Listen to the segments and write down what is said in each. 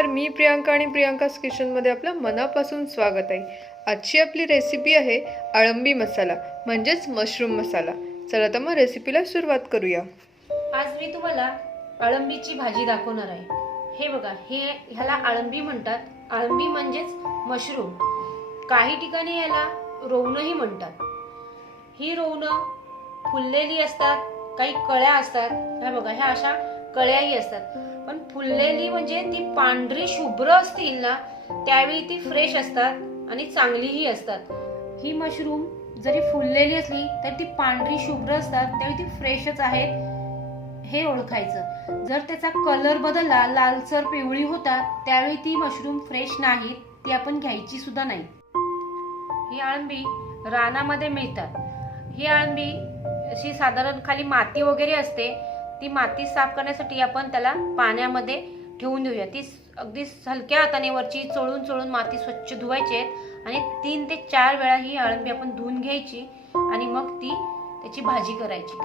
नमस्कार, मी प्रियांका आणि प्रियांकाज किचनमध्ये आपलं मनापासून स्वागत आहे। आजची आपली रेसिपी आहे अळंबी मसाला म्हणजेच मशरूम मसाला। चला तर मग रेसिपीला सुरुवात करूया। आज मी तुम्हाला अळंबीची भाजी दाखवणार आहे। हे बघा, ह्याला अळंबी म्हणतात। अळंबी म्हणजेच मशरूम। काही ठिकाणी ह्याला रोवणंही म्हणतात। ही रोवणं फुललेली असतात, काही कळ्या असतात। हे बघा, ह्या अशा कळ्याही असतात, पण फुललेली म्हणजे ती पांढरी शुभ्र असतील ना, त्यावेळी ती फ्रेश असतात आणि चांगलीही असतात। ही मशरूम जरी फुललेली असली तर ती पांढरी शुभ्र असतात, त्यावेळी ती फ्रेशच आहेत हे ओळखायचं। जर त्याचा कलर बदलला, लालसर पिवळी होतात, त्यावेळी ती मशरूम फ्रेश नाहीत, ती आपण घ्यायची सुद्धा नाही। ही अळंबी रानामध्ये मिळतात। ही अळंबी अशी साधारण खाली माती वगैरे असते, ती माती साफ करण्यासाठी आपण त्याला पाण्यामध्ये ठेवून देऊया। ती अगदी हलक्या हाताने वरची चोळून चोळून माती स्वच्छ धुवायची आणि 3 ते 4 वेळा ही अळंबी आपण धुवून घ्यायची आणि मग त्याची भाजी करायची।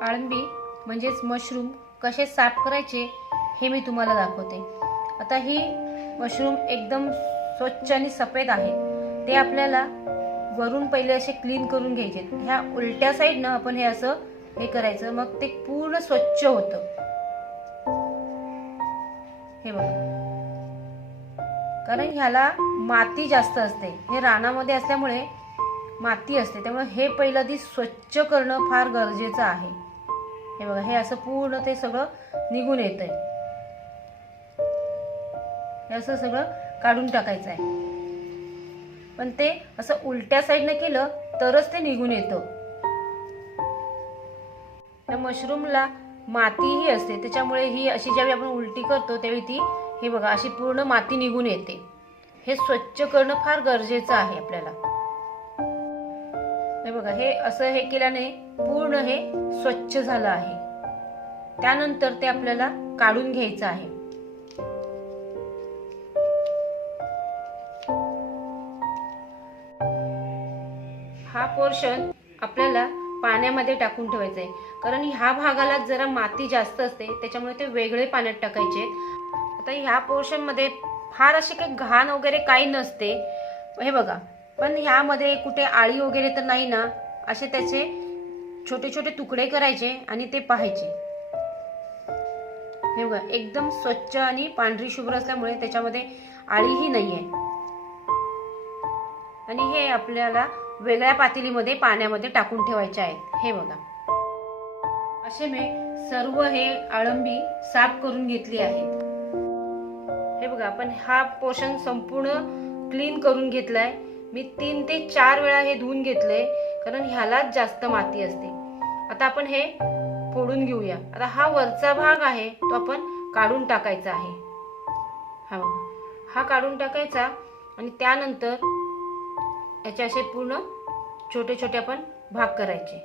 अळंबी म्हणजेच मशरूम कसे साफ करायचे हे मी तुम्हाला दाखवते। आता ही मशरूम एकदम स्वच्छ आणि सफेद आहे, ते आपल्याला वरून पहिले असे क्लीन करून घ्यायचे। ह्या उलट्या साईडनं आपण हे असं करायचं, मग ते पूर्ण स्वच्छ होतं। हे बघा, कारण ह्याला माती जास्त असते, हे रानामध्ये असल्यामुळे माती असते, त्यामुळे हे पहिलं आधी स्वच्छ करणं फार गरजेचं आहे। हे बघा, हे असं पूर्ण ते सगळं निघून येतंय, हे असं सगळं काढून टाकायचं आहे। पण ते असं उलट्या साईडने केलं तरच ते निघून येतं। त्या मशरूमला मातीही असते, त्याच्यामुळे ही अशी ज्यावेळी आपण उलटी करतो त्यावेळी ती हे बघा अशी पूर्ण माती निघून येते। हे स्वच्छ करणं फार गरजेचं आहे आपल्याला। हे बघा, हे असं हे केल्याने पूर्ण हे स्वच्छ झालं आहे। त्यानंतर ते आपल्याला काढून घ्यायचं आहे। हा पोर्शन आपल्याला पाण्यामध्ये टाकून ठेवायचं आहे, कारण ह्या भागाला जरा माती जास्त असते, त्याच्यामुळे ते वेगळे पाण्यात टाकायचे। आता ह्या पोर्शन मध्ये फार अशी काही घाण वगैरे काही नसते, हे बघा, पण ह्यामध्ये कुठे आळी वगैरे तर नाही ना, असे त्याचे छोटे छोटे तुकडे करायचे आणि ते पाहायचे। हे बघा, एकदम स्वच्छ आणि पांढरी शुभ्र असल्यामुळे त्याच्यामध्ये आळीही नाहीये। आणि हे आपल्याला वेगळ्या पातेलीमध्ये पाण्यामध्ये टाकून ठेवायचे आहेत। हे बघा, असे मी सर्व हे अळंबी साफ करून घेतली आहेत। हे बघा, आपण हा पोर्शन संपूर्ण क्लीन करून घेतलाय। मी 3 ते 4 वेळा हे धुवून घेतले, कारण ह्यालाच जास्त माती असते। आता आपण हे फोडून घेऊया। आता हा वरचा भाग आहे तो आपण काढून टाकायचा आहे। हा बघा, हा काढून टाकायचा आणि त्यानंतर याचे असे पूर्ण छोटे छोटे आपण भाग करायचे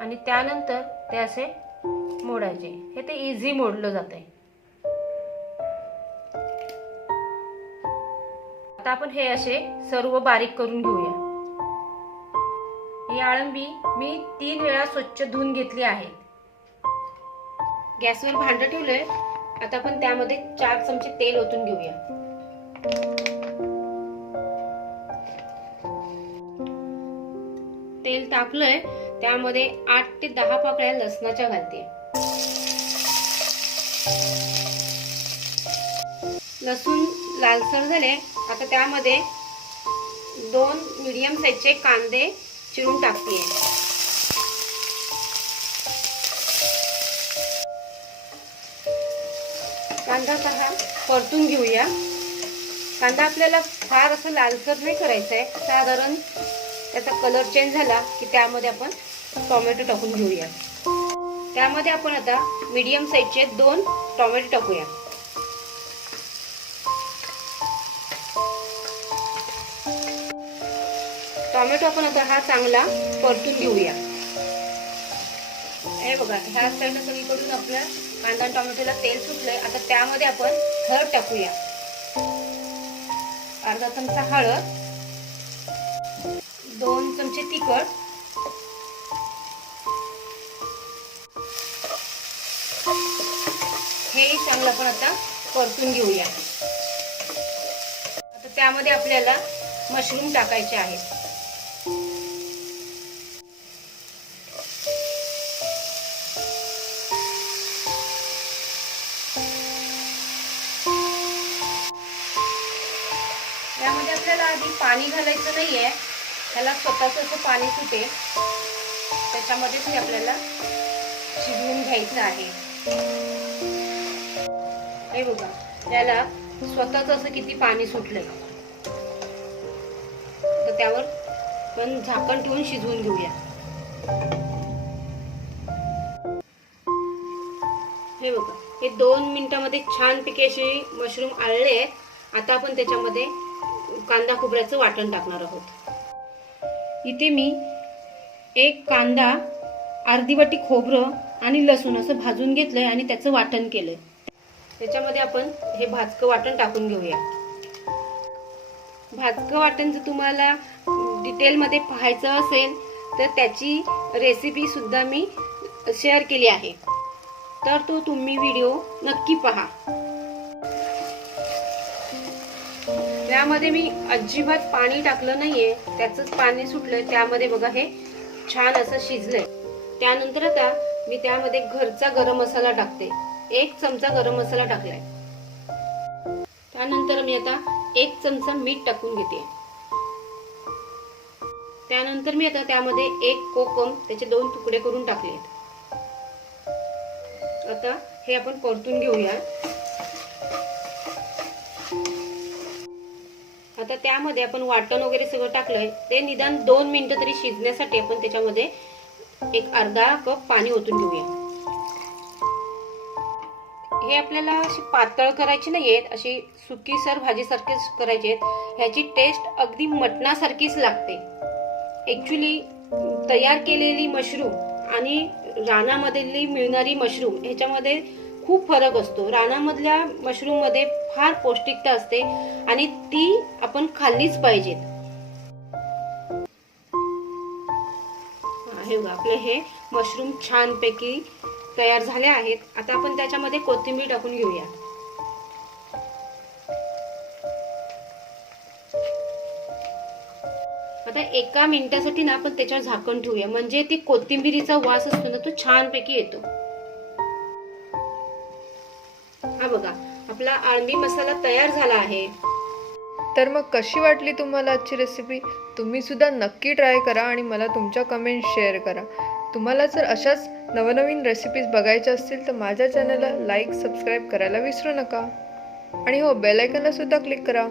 आणि त्यानंतर ते असे मोडायचे। हे ते इझी मोडलं जातंय। आता आपण हे असे सर्व बारीक करून घेऊया। ही अळंबी मी 3 वेळा स्वच्छ धुवून घेतली आहे। गॅसवर भांडं ठेवलंय, आता आपण त्यामध्ये 4 चमचे तेल ओतून घेऊया। तेल तापलंय, त्यामध्ये 8 ते 10 पाकळ्या लसणाच्या घालते। लसूण लालसर झाले, आता त्यामध्ये 2 मीडियम साईजचे कांदे चिरून टाकते। कांदा पहा परतून घेऊया। कांदा आपल्याला फार असं लालसर नाही करायचं आहे, साधारण त्याचा कलर चेंज झाला की त्यामध्ये आपण टोमॅटो टाकून घेऊया। त्यामध्ये आपण आता मीडियम साईजचे 2 टोमॅटो टाकूया। टोमॅटो आपण आता हा चांगला परतून घेऊया। हे बघा, ह्या साईडला सगळीकडून आपल्या कांदा टोमॅटोला तेल सुटलंय। आता त्यामध्ये आपण हळद टाकूया, अर्धा चमचा हळद, 2 चमचे तिखट, हे हे चांगलं आपण आता परतून घेऊया. आता त्यामध्ये आपल्याला मशरूम टाकायचे आहेत. त्यामध्ये आपल्याला आधी पाणी घालायचं नाहीये, त्याला स्वतःच असं पाणी सुटेल त्याच्यामध्येच हे आपल्याला शिजवून घ्यायचं आहे. हे बघा, त्याला स्वतःच असं किती पाणी सुटलंय. तर त्यावर पण झाकण ठेवून शिजवून घेऊया. हे बघा, हे 2 मिनिटांमध्ये छानपैकी असे मशरूम आळले आहेत. आता आपण त्याच्यामध्ये कांदा खोबऱ्याचं वाटण टाकणार आहोत. इथे मी 1 कांदा, अर्धी वाटी खोबरं आणि लसूण असं भाजून घेतलंय आणि त्याचं वाटण केलंय. त्याच्यामध्ये आपण हे भाजकं वाटण टाकून घेऊया. भाजकं वाटण जर तुम्हाला डिटेलमध्ये पाहायचं असेल तर त्याची रेसिपी सुद्धा मी शेअर केली आहे, तर तो तुम्ही व्हिडिओ नक्की पहा. त्यामध्ये मी अजिबात पाणी टाकलं नाहीये, त्याचंच पाणी सुटलंय. त्यामध्ये बघा हे छान असं शिजलंय. त्यानंतर आता मी त्यामध्ये घरचा गरम मसाला टाकते. 1 चमचा गरम मसाला टाकलाय. त्यानंतर मी आता 1 चमचा मीठ टाकून घेते. त्यानंतर मी आता त्यामध्ये 1 कोकम त्याचे 2 तुकडे करून टाकलेत. आता हे आपण परतून घेऊया. आता त्यामध्ये आपण वाटण वगैरे सगळं टाकलंय, ते निदान 2 मिनिटं तरी शिजण्यासाठी आपण त्याच्यामध्ये 1 अर्धा कप पाणी ओतून घेऊया. हे आपल्याला अशी पातळ करायची नाहीयेत, अशी सुकीसर भाजीसारखीच करायची आहेत. ह्याची टेस्ट अगदी मटणासारखीच लागते. ऍक्च्युली तयार केलेली मशरूम आणि रानामधली मिळणारी मशरूम ह्याच्यामध्ये खूप फरक असतो. रानामधल्या मशरूम मध्ये फार पौष्टिकता असते आणि ती आपण खाल्लीच पाहिजेत. हे बघा, आपले हे मशरूम छानपैकी तयार झाले आहेत. आता आपण त्याच्यामध्ये कोथिंबीर टाकून घेऊया. आता 1 मिनिटासाठी ना आपण त्याच्यावर झाकण ठेवूया, म्हणजे ती कोथिंबीरीचा वास असतो ना, तो छानपैकी येतो. हा बघा, आपला अळंबी मसाला तयार झाला आहे. तर मग कशी वाटली तुम्हाला आजची रेसिपी? तुम्ही सुद्धा नक्की ट्राय करा आणि मला तुमच्या कमेंट शेअर करा. तुम्हाला जर अशाच नवनवीन रेसिपीज बघायच्या असतील तर माझ्या चॅनलला लाईक, सबस्क्राईब करायला विसरू नका. आणि हो, बेल आयकॉनला सुद्धा क्लिक करा.